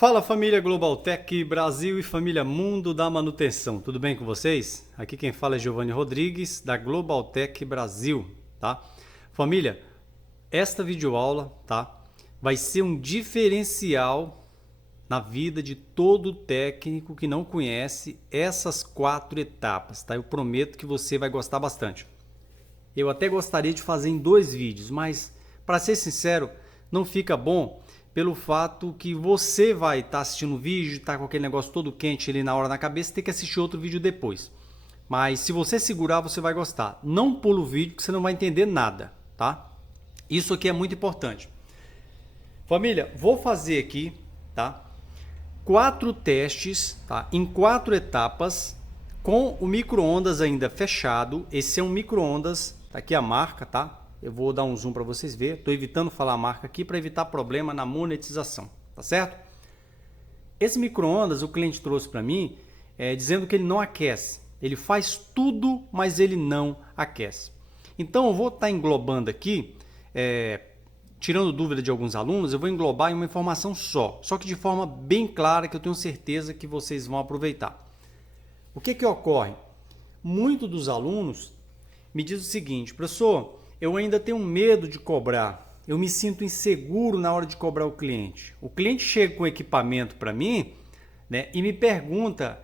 Fala família Global Tech Brasil e família Mundo da Manutenção, tudo bem com vocês? Aqui quem fala é Giovanni Rodrigues da Global Tech Brasil, tá? Família, esta videoaula, tá, vai ser um diferencial na vida de todo técnico que não conhece essas 4 etapas, tá? Eu prometo que você vai gostar bastante. Eu até gostaria de fazer em 2 vídeos, mas para ser sincero, não fica bom pelo fato que você vai estar assistindo o vídeo, tá com aquele negócio todo quente ali na hora na cabeça, tem que assistir outro vídeo depois. Mas se você segurar, você vai gostar. Não pula o vídeo que você não vai entender nada, tá? Isso aqui é muito importante. Família, vou fazer aqui, tá, 4 testes, tá, em 4 etapas com o micro-ondas ainda fechado. Esse é um micro-ondas, tá aqui a marca, tá? Eu vou dar um zoom para vocês verem. Estou evitando falar a marca aqui para evitar problema na monetização, tá certo? Esse micro-ondas o cliente trouxe para mim dizendo que ele não aquece. Ele faz tudo, mas ele não aquece. Então eu vou estar englobando aqui, tirando dúvida de alguns alunos, eu vou englobar em uma informação só que de forma bem clara, que eu tenho certeza que vocês vão aproveitar. O que ocorre? Muitos dos alunos me dizem o seguinte: professor, eu ainda tenho medo de cobrar, eu me sinto inseguro na hora de cobrar o cliente. O cliente chega com equipamento para mim, né, e me pergunta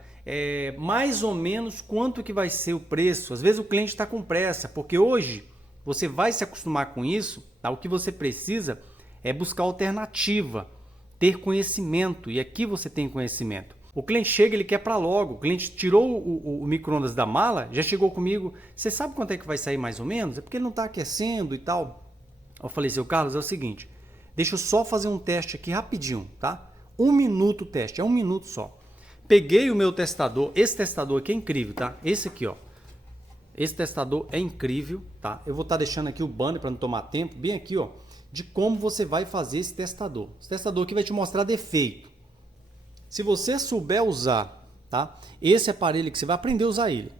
mais ou menos quanto que vai ser o preço. Às vezes o cliente está com pressa, porque hoje você vai se acostumar com isso, tá? O que você precisa é buscar alternativa, ter conhecimento, e aqui você tem conhecimento. O cliente chega, ele quer para logo. O cliente tirou o micro-ondas da mala, já chegou comigo. Você sabe quanto é que vai sair mais ou menos? É porque ele não está aquecendo e tal. Eu falei, seu Carlos, é o seguinte, deixa eu só fazer um teste aqui rapidinho, tá? 1 minuto o teste, é 1 minuto só. Peguei o meu testador, esse testador aqui é incrível, tá? Esse aqui, ó. Esse testador é incrível, tá? Eu vou estar deixando aqui o banner para não tomar tempo, bem aqui, ó, de como você vai fazer esse testador. Esse testador aqui vai te mostrar defeito. Se você souber usar, tá, esse aparelho que você vai aprender a usar ele,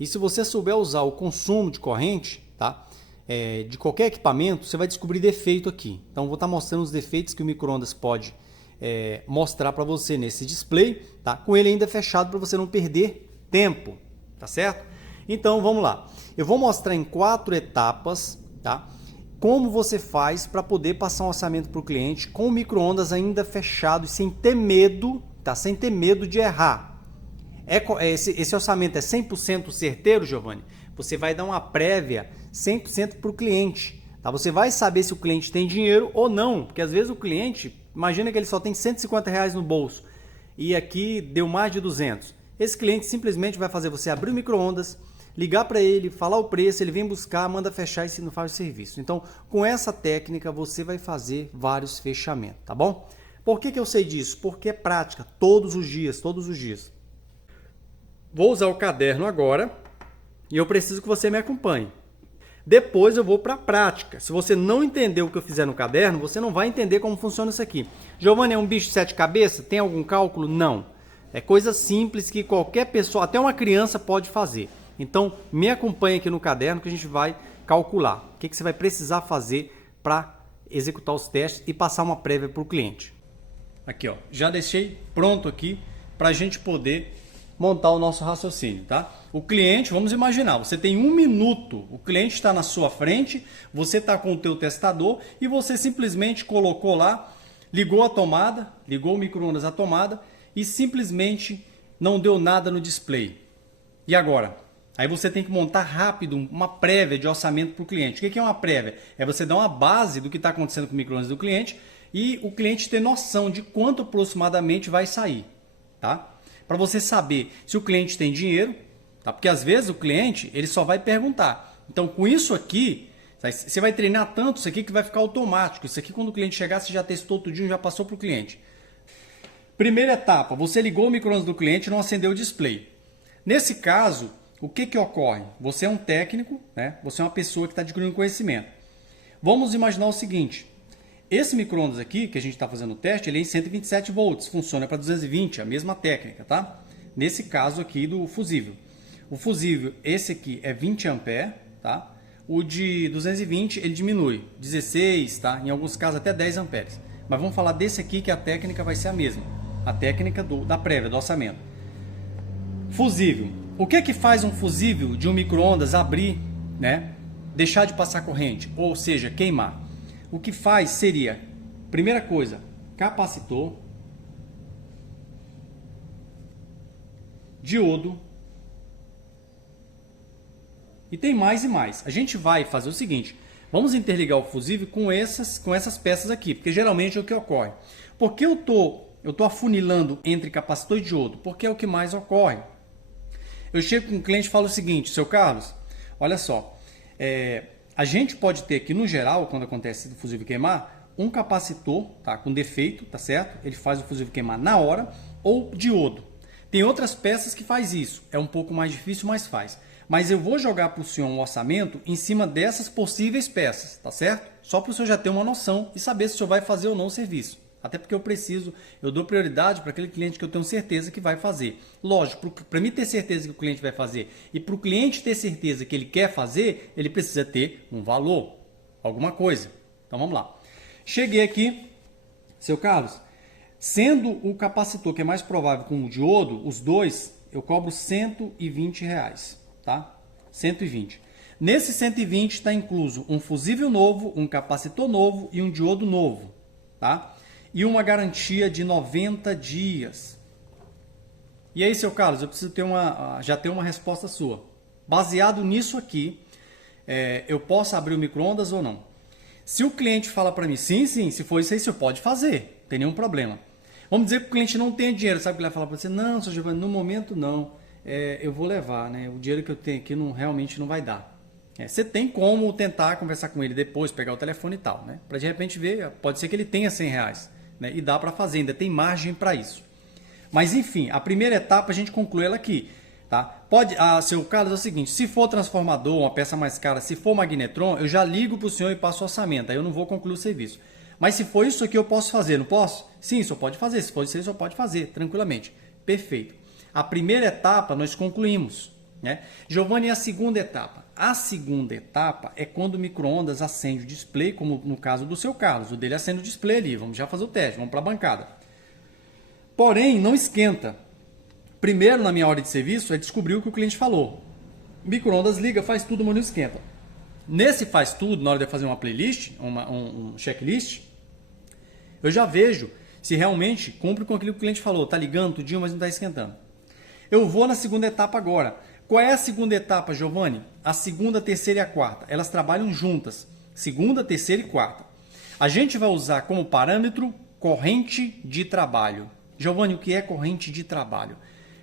e se você souber usar o consumo de corrente, tá, de qualquer equipamento, você vai descobrir defeito aqui. Então vou estar mostrando os defeitos que o micro-ondas pode mostrar para você nesse display, tá, com ele ainda fechado para você não perder tempo, tá certo? Então vamos lá. Eu vou mostrar em 4 etapas, tá, como você faz para poder passar um orçamento para o cliente com o micro-ondas ainda fechado e sem ter medo, tá? Sem ter medo de errar. Esse orçamento é 100% certeiro, Giovanni? Você vai dar uma prévia 100% para o cliente. Tá? Você vai saber se o cliente tem dinheiro ou não, porque às vezes o cliente, imagina que ele só tem R$150 no bolso e aqui deu mais de 200. Esse cliente simplesmente vai fazer você abrir o micro-ondas, ligar para ele, falar o preço, ele vem buscar, manda fechar e se não faz o serviço. Então, com essa técnica, você vai fazer vários fechamentos, tá bom? Por que eu sei disso? Porque é prática, todos os dias, todos os dias. Vou usar o caderno agora e eu preciso que você me acompanhe. Depois eu vou para a prática. Se você não entender o que eu fizer no caderno, você não vai entender como funciona isso aqui. Giovanni, é um bicho de 7 cabeças? Tem algum cálculo? Não. É coisa simples que qualquer pessoa, até uma criança, pode fazer. Então, me acompanhe aqui no caderno que a gente vai calcular o que você vai precisar fazer para executar os testes e passar uma prévia para o cliente. Aqui, ó, já deixei pronto aqui para a gente poder montar o nosso raciocínio, tá? O cliente, vamos imaginar, você tem 1 minuto, o cliente está na sua frente, você está com o teu testador e você simplesmente colocou lá, ligou a tomada, ligou o micro-ondas à tomada e simplesmente não deu nada no display. E agora? Aí você tem que montar rápido uma prévia de orçamento para o cliente. O que é uma prévia? É você dar uma base do que está acontecendo com o micro-ondas do cliente e o cliente ter noção de quanto aproximadamente vai sair, tá? Para você saber se o cliente tem dinheiro, tá? Porque às vezes o cliente ele só vai perguntar. Então com isso aqui, você vai treinar tanto isso aqui que vai ficar automático. Isso aqui quando o cliente chegar, você já testou tudinho, já passou para o cliente. Primeira etapa, você ligou o micro-ondas do cliente e não acendeu o display. Nesse caso, o que ocorre? Você é um técnico, né? Você é uma pessoa que está adquirindo conhecimento. Vamos imaginar o seguinte, esse micro-ondas aqui, que a gente está fazendo o teste, ele é em 127 volts, funciona para 220, a mesma técnica, tá? Nesse caso aqui do fusível. O fusível, esse aqui é 20 ampere, tá? O de 220 ele diminui, 16, tá? Em alguns casos até 10 amperes. Mas vamos falar desse aqui que a técnica vai ser a mesma. a técnica da prévia, do orçamento. Fusível. O que faz um fusível de um micro-ondas abrir, né? Deixar de passar corrente, ou seja, queimar? O que faz seria, primeira coisa, capacitor, diodo, e tem mais e mais. A gente vai fazer o seguinte, vamos interligar o fusível com essas peças aqui, porque geralmente é o que ocorre. Por que eu tô afunilando entre capacitor e diodo? Porque é o que mais ocorre. Eu chego com um cliente e falo o seguinte, seu Carlos, olha só, a gente pode ter aqui no geral, quando acontece o fusível queimar, um capacitor, tá, com defeito, tá certo? Ele faz o fusível queimar na hora, ou diodo. Tem outras peças que faz isso, é um pouco mais difícil, mas faz. Mas eu vou jogar para o senhor um orçamento em cima dessas possíveis peças, tá certo? Só para o senhor já ter uma noção e saber se o senhor vai fazer ou não o serviço. Até porque eu dou prioridade para aquele cliente que eu tenho certeza que vai fazer. Lógico, para mim ter certeza que o cliente vai fazer e para o cliente ter certeza que ele quer fazer, ele precisa ter um valor, alguma coisa. Então vamos lá. Cheguei aqui, seu Carlos, sendo o capacitor que é mais provável com o diodo, os dois, eu cobro R$120, tá? 120. Nesse 120 está incluso um fusível novo, um capacitor novo e um diodo novo, tá? E uma garantia de 90 dias. E aí, seu Carlos, eu preciso já ter uma resposta sua. Baseado nisso aqui, eu posso abrir o micro-ondas ou não? Se o cliente fala para mim, sim, se for isso aí, você pode fazer, não tem nenhum problema. Vamos dizer que o cliente não tem dinheiro, sabe o que ele vai falar para você? Não, seu Giovanni, no momento não, eu vou levar, né? O dinheiro que eu tenho aqui realmente não vai dar. Você tem como tentar conversar com ele depois, pegar o telefone e tal, né? Para de repente ver, pode ser que ele tenha R$100, né? E dá para fazer, ainda tem margem para isso. Mas enfim, a primeira etapa a gente conclui ela aqui, tá? Seu Carlos, é o seguinte, se for transformador, uma peça mais cara, se for magnetron, eu já ligo para o senhor e passo o orçamento, aí eu não vou concluir o serviço. Mas se for isso aqui, eu posso fazer, não posso? Sim, o senhor pode fazer, se for isso aí, o senhor pode fazer, tranquilamente. Perfeito. A primeira etapa nós concluímos, né? Giovanni, a segunda etapa? A segunda etapa é quando o micro-ondas acende o display, como no caso do seu Carlos. O dele acende o display ali. Vamos já fazer o teste, vamos para a bancada. Porém, não esquenta. Primeiro, na minha hora de serviço, é descobrir o que o cliente falou. O micro-ondas liga, faz tudo, mas não esquenta. Nesse faz tudo, na hora de eu fazer uma playlist, um checklist, eu já vejo se realmente cumpre com aquilo que o cliente falou. Está ligando tudinho, mas não está esquentando. Eu vou na segunda etapa agora. Qual é a segunda etapa, Giovanni? A segunda, terceira e a quarta. Elas trabalham juntas. Segunda, terceira e quarta. A gente vai usar como parâmetro corrente de trabalho. Giovanni, o que é corrente de trabalho?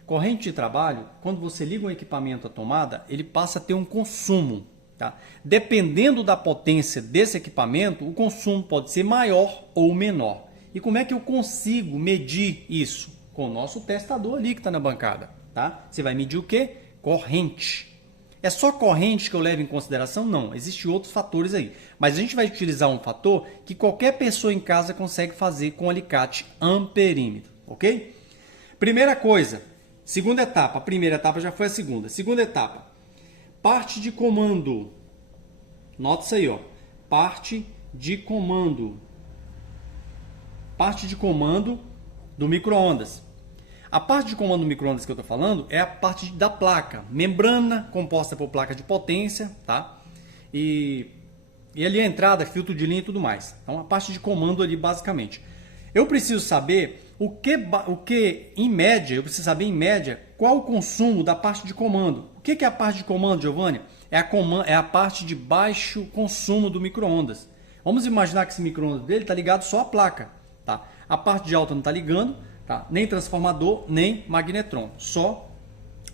Corrente de trabalho, quando você liga um equipamento à tomada, ele passa a ter um consumo. Tá? Dependendo da potência desse equipamento, o consumo pode ser maior ou menor. E como é que eu consigo medir isso? Com o nosso testador ali que está na bancada. Tá? Você vai medir o quê? Corrente. É só corrente que eu levo em consideração? Não, existem outros fatores aí. Mas a gente vai utilizar um fator que qualquer pessoa em casa consegue fazer com o alicate amperímetro, ok? Primeira coisa, segunda etapa. A primeira etapa já foi a segunda. Segunda etapa, parte de comando. Nota isso aí, ó. Parte de comando. Parte de comando do micro-ondas. A parte de comando do micro-ondas que eu estou falando é a parte da placa, membrana composta por placa de potência, tá? E ali a entrada, filtro de linha e tudo mais. Então a parte de comando ali basicamente. Eu preciso saber o que em média, eu preciso saber em média qual o consumo da parte de comando. O que é a parte de comando, Giovanni? É a parte de baixo consumo do micro-ondas. Vamos imaginar que esse micro-ondas dele está ligado só à placa, tá? A parte de alta não está ligando. Tá? Nem transformador, nem magnetron, só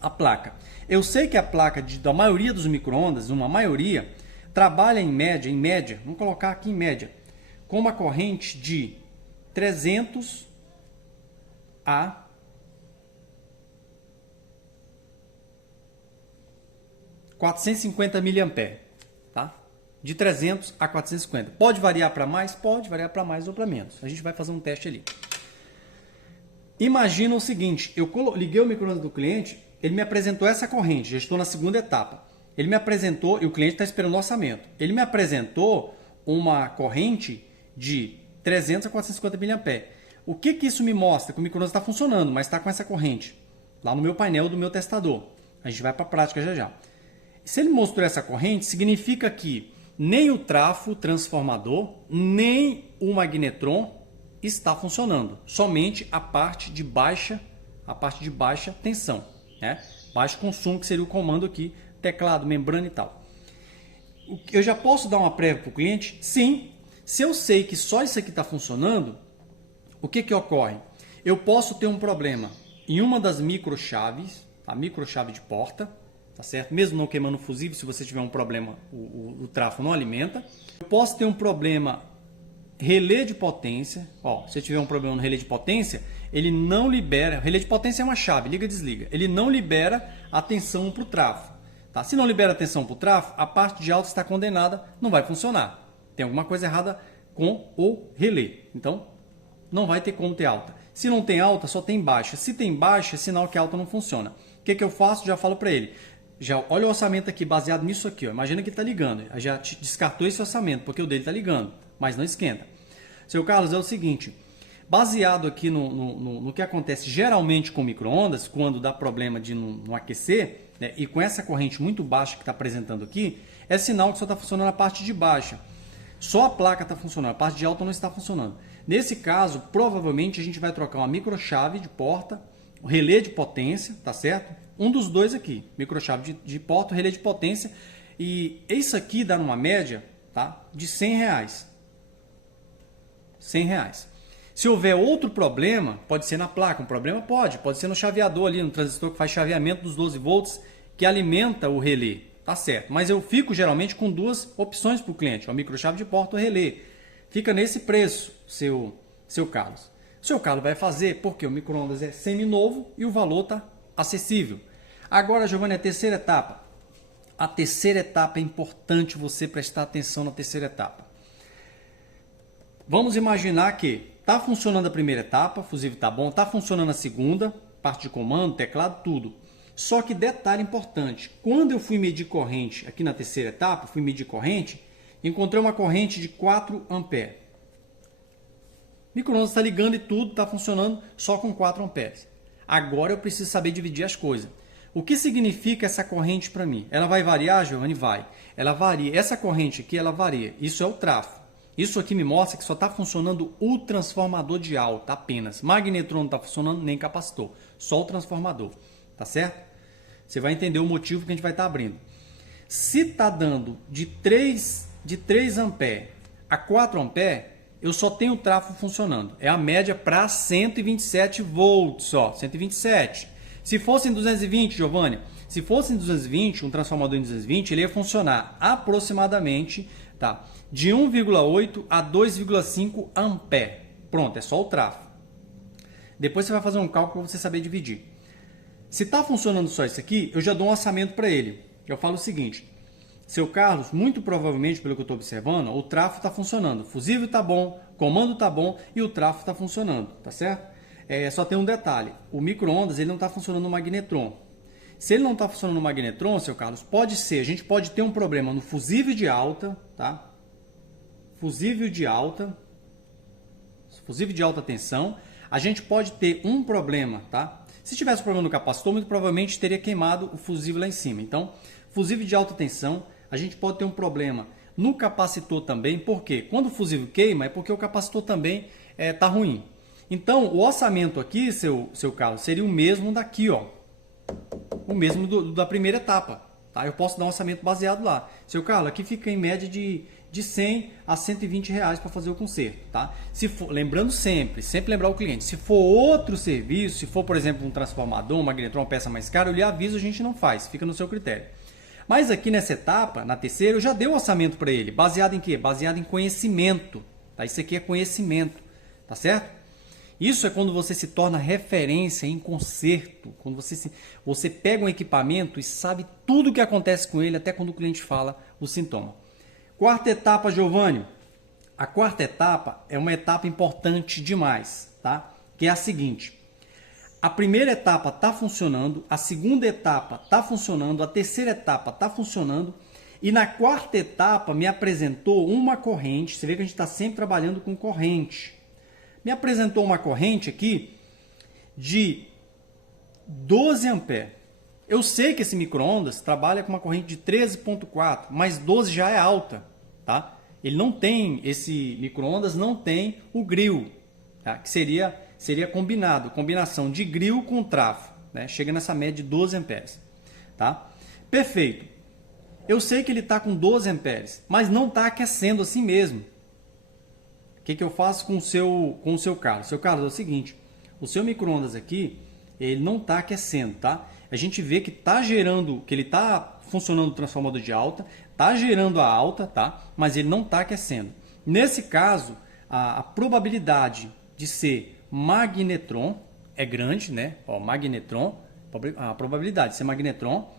a placa. Eu sei que a placa da maioria dos micro-ondas, uma maioria, trabalha em média, vamos colocar aqui em média, com uma corrente de 300 a 450 mA, tá? De 300 a 450. Pode variar para mais? Pode variar para mais ou para menos. A gente vai fazer um teste ali. Imagina o seguinte, eu liguei o micro-ondas do cliente, ele me apresentou essa corrente, já estou na segunda etapa. Ele me apresentou, e o cliente está esperando o orçamento, ele me apresentou uma corrente de 300 a 450 mA. O que isso me mostra? Que o micro-ondas está funcionando, mas está com essa corrente lá no meu painel do meu testador. A gente vai para a prática já já. Se ele mostrou essa corrente, significa que nem o trafo transformador, nem o magnetron está funcionando. Somente a parte de baixa tensão, né? Baixo consumo, que seria o comando aqui, teclado, membrana e tal. Eu já posso dar uma prévia para o cliente? Sim. Se eu sei que só isso aqui está funcionando, o que ocorre? Eu posso ter um problema em uma das microchaves, a microchave de porta, tá certo? Mesmo não queimando o fusível, se você tiver um problema, o trafo não alimenta. Eu posso ter um problema relé de potência. Ó, se eu tiver um problema no relé de potência, ele não libera. Relé de potência é uma chave, liga e desliga. Ele não libera a tensão para o trafo. Tá? Se não libera a tensão para o trafo, a parte de alta está condenada, não vai funcionar. Tem alguma coisa errada com o relé. Então, não vai ter como ter alta. Se não tem alta, só tem baixa. Se tem baixa, é sinal que a alta não funciona. O que eu faço? Já falo para ele. Já olha o orçamento aqui, baseado nisso aqui. Ó. Imagina que ele está ligando. Já descartou esse orçamento, porque o dele está ligando, mas não esquenta. Seu Carlos, é o seguinte. Baseado aqui no que acontece geralmente com micro-ondas, quando dá problema de não aquecer, né, e com essa corrente muito baixa que está apresentando aqui, é sinal que só está funcionando a parte de baixa. Só a placa está funcionando, a parte de alta não está funcionando. Nesse caso, provavelmente a gente vai trocar uma microchave de porta, o relé de potência, tá certo? Um dos dois aqui, microchave de porta, relé de potência, e isso aqui dá numa média, tá, de R$100. R$100. Se houver outro problema, pode ser na placa, um problema pode ser no chaveador ali, no transistor que faz chaveamento dos 12 volts, que alimenta o relé, tá certo. Mas eu fico geralmente com duas opções para o cliente, a microchave de porta ou relé. Fica nesse preço, seu Carlos. O seu Carlos vai fazer porque o micro-ondas é semi-novo e o valor está acessível. Agora, Giovanni, a terceira etapa. A terceira etapa é importante você prestar atenção na terceira etapa. Vamos imaginar que está funcionando a primeira etapa, o fusível está bom, está funcionando a segunda, parte de comando, teclado, tudo. Só que detalhe importante, quando eu fui medir corrente aqui na terceira etapa, fui medir corrente, encontrei uma corrente de 4 amperes. O micro-ondas está ligando e tudo, está funcionando só com 4 amperes. Agora eu preciso saber dividir as coisas. O que significa essa corrente para mim? Ela vai variar, Giovanni? Vai. Ela varia. Essa corrente aqui, ela varia. Isso é o trafo. Isso aqui me mostra que só está funcionando o transformador de alta apenas. Magnetron não está funcionando, nem capacitor. Só o transformador. Tá certo? Você vai entender o motivo que a gente vai estar abrindo. Se está dando de 3 amperes a 4 amperes, eu só tenho o trafo funcionando. É a média para 127 volts. Ó, 127. Se fosse em 220, Giovanni, se fosse em 220, um transformador em 220, ele ia funcionar aproximadamente, tá, de 1,8 a 2,5 ampere. Pronto, é só o trafo. Depois você vai fazer um cálculo para você saber dividir. Se está funcionando só isso aqui, eu já dou um orçamento para ele. Eu falo o seguinte, seu Carlos, muito provavelmente, pelo que eu estou observando, o trafo está funcionando. O fusível está bom, o comando está bom e o trafo está funcionando, tá certo? Só tem um detalhe, o micro-ondas ele não está funcionando no magnetron. Se ele não está funcionando no magnetron, seu Carlos, pode ser, a gente pode ter um problema no fusível de alta, tá? Fusível de alta tensão, a gente pode ter um problema, tá? Se tivesse um problema no capacitor, muito provavelmente teria queimado o fusível lá em cima. Então, fusível de alta tensão, a gente pode ter um problema no capacitor também, porque quando o fusível queima é porque o capacitor também está ruim. Então, o orçamento aqui, seu Carlos, seria o mesmo daqui, ó. O mesmo da primeira etapa. Tá? Eu posso dar um orçamento baseado lá. Seu Carlos, aqui fica em média de 100 a 120 reais para fazer o conserto. Tá? Se for, lembrando sempre lembrar o cliente, se for outro serviço, se for, por exemplo, um transformador, um magnetron, uma peça mais cara, eu lhe aviso, a gente não faz, fica no seu critério. Mas aqui nessa etapa, na terceira, eu já dei um orçamento para ele. Baseado em quê? Baseado em conhecimento. Tá? Isso aqui é conhecimento. Tá certo? Isso é quando você se torna referência em conserto, quando você pega um equipamento e sabe tudo o que acontece com ele, até quando o cliente fala o sintoma. Quarta etapa, Giovanni. A quarta etapa é uma etapa importante demais, tá? Que é a seguinte. A primeira etapa está funcionando, a segunda etapa está funcionando, a terceira etapa está funcionando e na quarta etapa me apresentou uma corrente. Você vê que a gente está sempre trabalhando com corrente. me apresentou uma corrente aqui de 12 amperes. Eu sei que esse micro-ondas trabalha com uma corrente de 13,4, mas 12 já é alta, tá? Ele não tem, esse micro-ondas não tem o grill, tá? Que seria combinação de grill com trafo, né? Chega nessa média de 12 amperes, tá? Perfeito. Eu sei que ele está com 12 amperes, mas não está aquecendo assim mesmo. O que eu faço com o seu Carlos? Seu Carlos, é o seguinte, o seu micro-ondas aqui, ele não está aquecendo, tá? A gente vê que está gerando, que ele está funcionando o transformador de alta, está gerando a alta, tá? Mas ele não está aquecendo. Nesse caso, a probabilidade de ser magnetron é grande, né? Ó, magnetron, a probabilidade de ser magnetron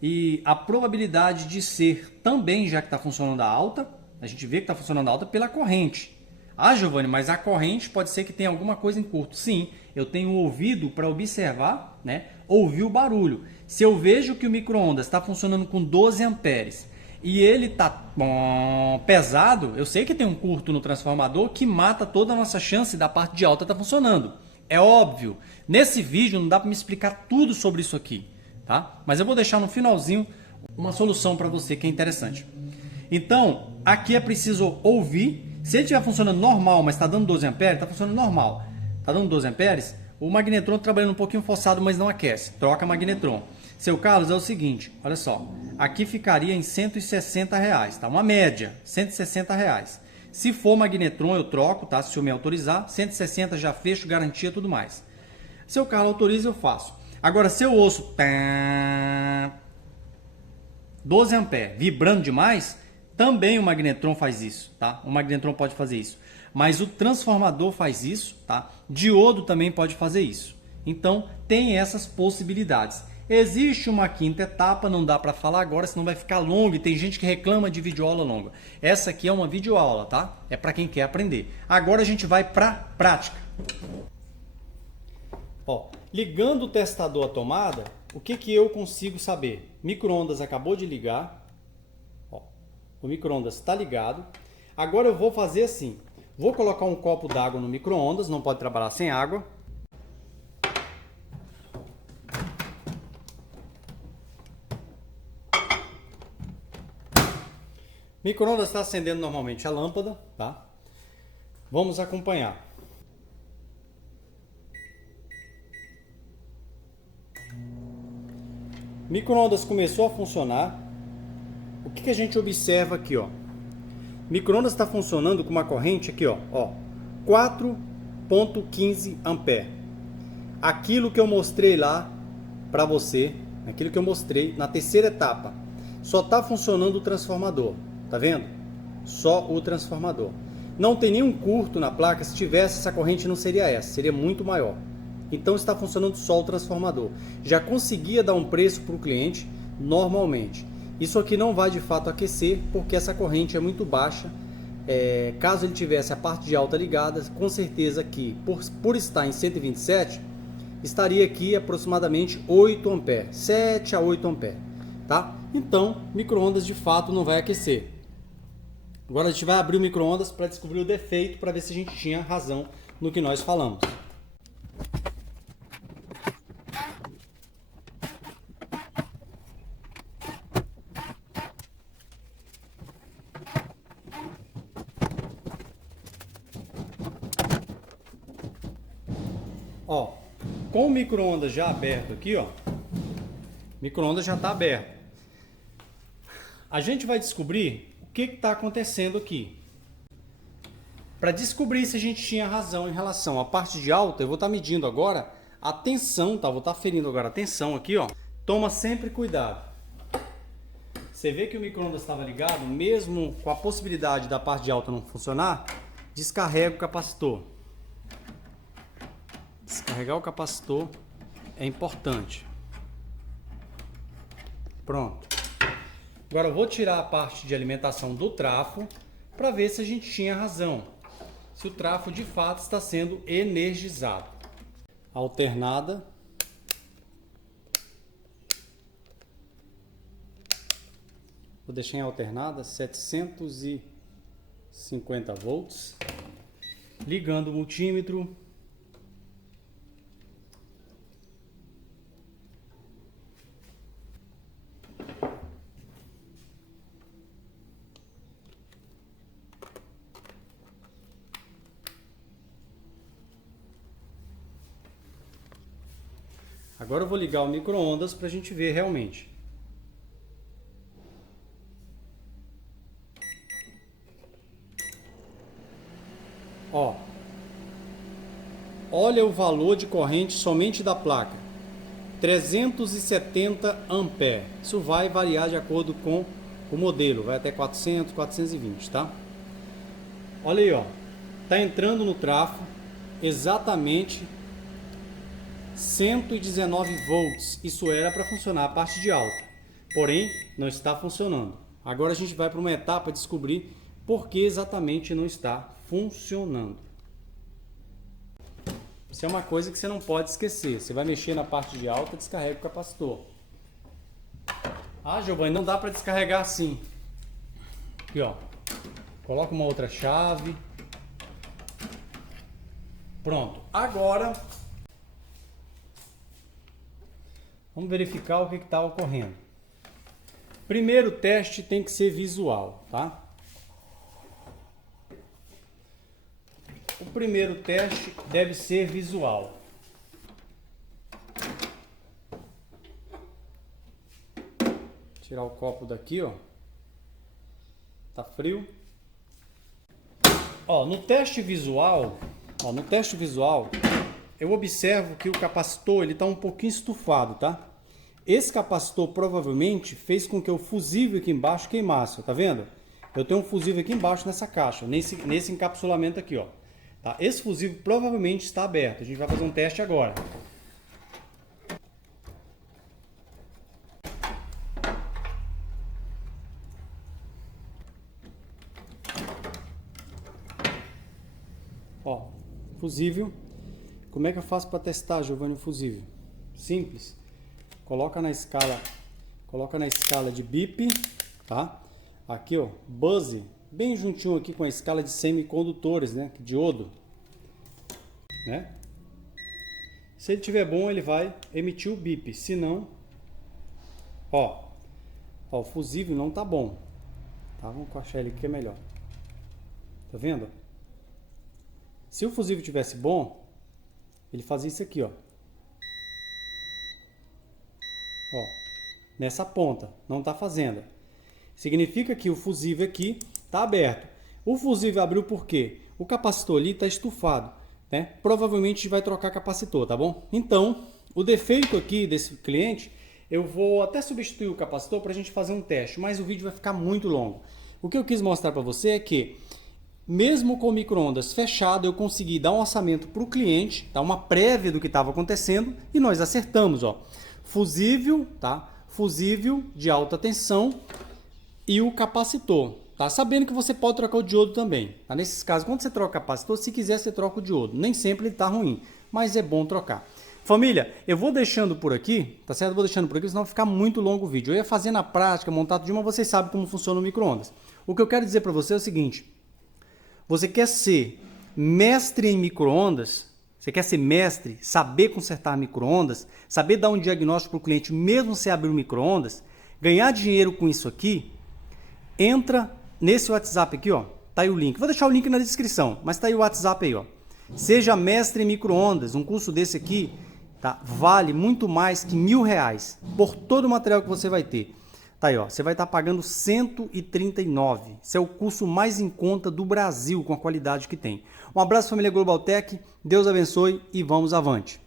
e a probabilidade de ser também, já que está funcionando a alta, a gente vê que está funcionando a alta pela corrente. Ah, Giovanni, mas a corrente pode ser que tenha alguma coisa em curto. Sim, eu tenho um ouvido para observar, né? Ouvir o barulho. Se eu vejo que o micro-ondas está funcionando com 12 amperes e ele está pesado, eu sei que tem um curto no transformador que mata toda a nossa chance da parte de alta estar funcionando. É óbvio. Nesse vídeo não dá para me explicar tudo sobre isso aqui, tá? Mas eu vou deixar no finalzinho uma solução para você que é interessante. Então, aqui é preciso ouvir. Se ele estiver funcionando normal, mas está dando 12 amperes, está funcionando normal. Está dando 12 amperes, o magnetron está trabalhando um pouquinho forçado, mas não aquece. Troca magnetron. Seu Carlos, é o seguinte, olha só. Aqui ficaria em R$160, tá? Uma média, R$160. Se for magnetron, eu troco, tá? Se o senhor me autorizar, 160 já fecho, garantia, tudo mais. Seu Carlos autoriza, eu faço. Agora, se eu ouço 12 amperes vibrando demais, também o magnetron faz isso, tá? O magnetron pode fazer isso. Mas o transformador faz isso, tá? Diodo também pode fazer isso. Então, tem essas possibilidades. Existe uma quinta etapa, não dá para falar agora, senão vai ficar longo e tem gente que reclama de videoaula longa. Essa aqui é uma videoaula, tá? É para quem quer aprender. Agora a gente vai para prática. Ó, ligando o testador à tomada, o que eu consigo saber? Micro-ondas acabou de ligar. Ó, o micro-ondas está ligado. Agora eu vou fazer assim. Vou colocar um copo d'água no micro-ondas, não pode trabalhar sem água. Micro-ondas está acendendo normalmente a lâmpada, tá? Vamos acompanhar. Micro-ondas começou a funcionar. O que a gente observa aqui, ó? Micro-ondas está funcionando com uma corrente aqui, ó 4,15 ampere. Aquilo que eu mostrei lá para você, aquilo que eu mostrei na terceira etapa, só está funcionando o transformador, tá vendo? Só o transformador. Não tem nenhum curto na placa. Se tivesse, essa corrente não seria essa, seria muito maior. Então está funcionando só o transformador. Já conseguia dar um preço para o cliente normalmente. Isso aqui não vai de fato aquecer, porque essa corrente é muito baixa. Caso ele tivesse a parte de alta ligada, com certeza aqui, por estar em 127, estaria aqui aproximadamente 8 amperes, 7 a 8 amperes, tá? Então, micro-ondas de fato não vai aquecer. Agora a gente vai abrir o micro-ondas para descobrir o defeito, para ver se a gente tinha razão no que nós falamos. Ó, com o micro-ondas já aberto aqui, ó, micro-ondas já está aberto. A gente vai descobrir o que está acontecendo aqui. Para descobrir se a gente tinha razão em relação à parte de alta, eu vou estar medindo agora a tensão, tá? Vou estar ferindo agora a tensão aqui, ó. Toma sempre cuidado. Você vê que o micro-ondas estava ligado, mesmo com a possibilidade da parte de alta não funcionar, descarrega o capacitor. Descarregar o capacitor é importante. Pronto. Agora eu vou tirar a parte de alimentação do trafo para ver se a gente tinha razão. Se o trafo de fato está sendo energizado. Alternada. Vou deixar em alternada 750 volts. Ligando o multímetro. Agora eu vou ligar o micro-ondas para a gente ver realmente. Ó, olha o valor de corrente somente da placa, 370 amperes. Isso vai variar de acordo com o modelo, vai até 400, 420, tá? Olha aí, ó, tá entrando no trafo exatamente 119 volts. Isso era para funcionar a parte de alta, porém não está funcionando. Agora a gente vai para uma etapa de descobrir por que exatamente não está funcionando. Isso é uma coisa que você não pode esquecer. Você vai mexer na parte de alta, descarrega o capacitor. Ah, Giovanni, não dá para descarregar assim. Aqui, ó. Coloca uma outra chave. Pronto. Agora vamos verificar o que está ocorrendo. Primeiro teste tem que ser visual, tá? O primeiro teste deve ser visual. Tirar o copo daqui, ó. Tá frio. Ó, no teste visual, eu observo que o capacitor ele tá um pouquinho estufado, tá? Esse capacitor provavelmente fez com que o fusível aqui embaixo queimasse, tá vendo? Eu tenho um fusível aqui embaixo nessa caixa, nesse encapsulamento aqui, ó. Tá? Esse fusível provavelmente está aberto. A gente vai fazer um teste agora. Ó, fusível. Como é que eu faço para testar, Giovanni, o fusível? Simples. Coloca na escala de bip, tá? Aqui, ó, buzz, bem juntinho aqui com a escala de semicondutores, né, diodo, né? Se ele tiver bom, ele vai emitir o bip. Se não, ó, o fusível não tá bom, tá? Vamos encaixar ele aqui que é melhor. Tá vendo? Se o fusível tivesse bom, ele fazia isso aqui, ó. Ó, nessa ponta, não está fazendo. Significa que o fusível aqui está aberto. O fusível abriu por quê? O capacitor ali está estufado, né? Provavelmente a gente vai trocar capacitor, tá bom? Então, o defeito aqui desse cliente, eu vou até substituir o capacitor para a gente fazer um teste, mas o vídeo vai ficar muito longo. O que eu quis mostrar para você é que, mesmo com o micro-ondas fechado, eu consegui dar um orçamento para o cliente, dar uma prévia do que estava acontecendo e nós acertamos, ó. Fusível, tá? Fusível de alta tensão e o capacitor, tá? Sabendo que você pode trocar o diodo também, tá? Nesses casos, quando você troca o capacitor, se quiser você troca o diodo. Nem sempre ele tá ruim, mas é bom trocar. Família, eu vou deixando por aqui, tá certo? Eu vou deixando por aqui, senão vai ficar muito longo o vídeo. Eu ia fazer na prática, montar tudo, mas vocês sabem como funciona o micro-ondas. O que eu quero dizer para você é o seguinte: você quer ser mestre em micro-ondas? Você quer ser mestre, saber consertar micro-ondas, saber dar um diagnóstico para o cliente mesmo sem abrir o micro-ondas, ganhar dinheiro com isso aqui? Entra nesse WhatsApp aqui, ó. Tá aí o link. Vou deixar o link na descrição, mas tá aí o WhatsApp aí, ó. Seja mestre em micro-ondas. Um curso desse aqui, tá? Vale muito mais que R$1.000 por todo o material que você vai ter. Tá aí, ó. Você vai estar pagando R$139. Esse é o curso mais em conta do Brasil com a qualidade que tem. Um abraço, família Global Tech. Deus abençoe e vamos avante.